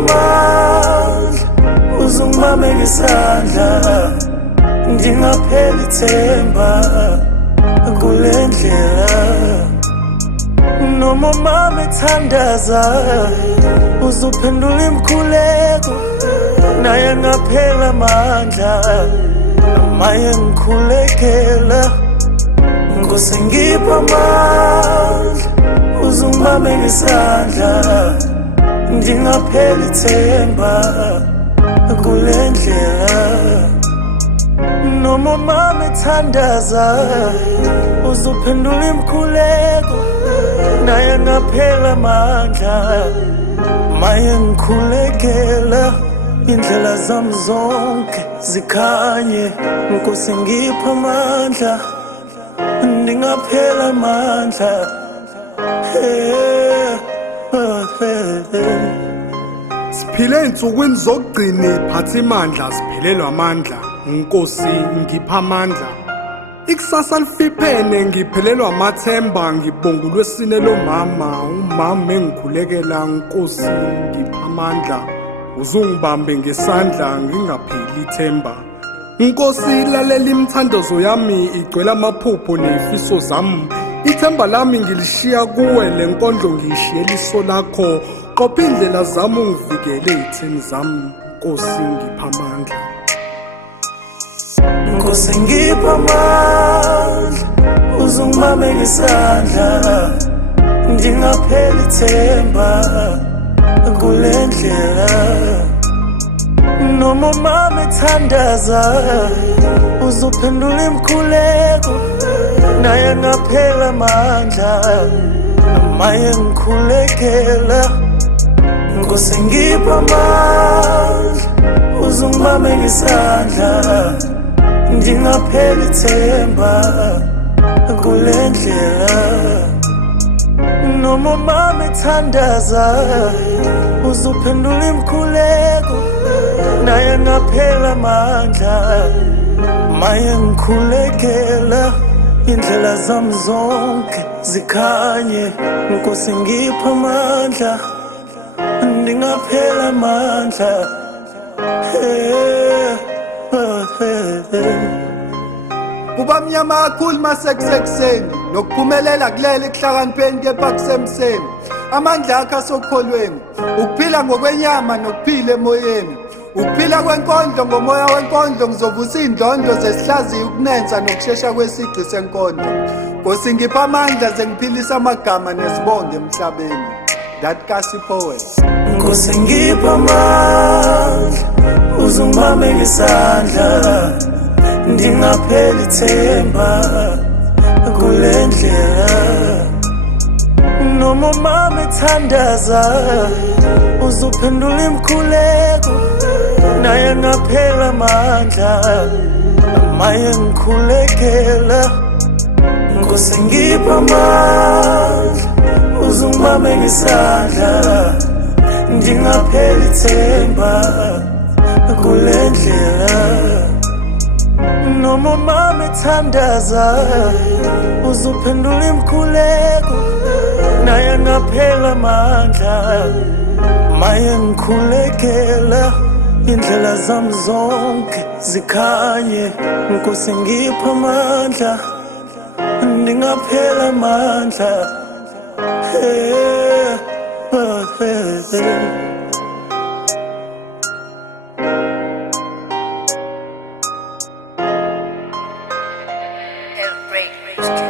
amandla uzungibambeka isandla ngingapheli ithemba kule ndlela noma mama ethandaza uzuphendula imkhuleko naye ngaphela amandla maye ngikhulekela Nkosi ngipha amandla uzungibambeka isandla ngingapheli ithemba kule ndlela noma mama ethandaza uzuphendula imkhuleko naye ngaphela amandla maye ngikhulekela indlela zami zonke zikhanye Nkosi ngipha amandla ndingaphela amandla Siphile insukwini zokugcina iphatha imandla siphelelwa amandla Nkosi ngipha amandla Ikusasa lifiphene ngiphelelwa amathemba ngibongulwe sine lomama umama engikhulekela Nkosi ngipha amandla uzungibambe ngesandla ngingapheli ithemba Nkosi lalela imithandazo yami igcwele amaphupho nezifiso zami ithemba lami ngilishiya kuwe lenkondlo ngiyishiyela iso lakho qopha indlela zami ungivikele ezitheni zami Nkosi ngipha amandla Nkosi ngipha amandla uzungibambeka isandla ngingapheli ithemba kule ndlela noma mama ethandaza uzuphendula imkhuleko naye ngaphela amandla maye ngikhulekela Nkosi ngipha amandla uzungibambeka isandla ngingapheli ithemba kule ndlela noma mama ethandaza uzuphendula imkhuleko naye ngaphela amandla maye ngikhulekela indlela zami zonke zikhanye Nkosi ngipha amandla ndingaphela amandla Kuba mnyama kakhulu masekusekuseni nokuphumelela kulela ekuhlakanipheni kepha kusemseni amandla akho asokholweni ukuphila ngokwenyama nokuphila emoyeni ukuphila kwenkondlo ngomoya wenkondlo ngizovusa indlondlo zesihlaziya ukunensa nokushesha kwesici senkondlo Nkosi ngipha amandla zengiphilisa amagama nezibongo emhlabeni that Kasi poet Nkosi ngipha amandla uzungibambeka isandla ndingapheli ithemba kule ndlela noma mama ethandaza uzuphendula imkhuleko naye ngaphela amandla maye ngikhulekela Nkosi ngipha amandla uzungibambeka isandla ndingapheli ithemba kule ndlela noma mama ethandaza uzuphendula imkhuleko naye ngaphela amandla maye ngikhulekela indlela zami zonke zikhanye Nkosi ngipha amandla ndingaphela amandla Break.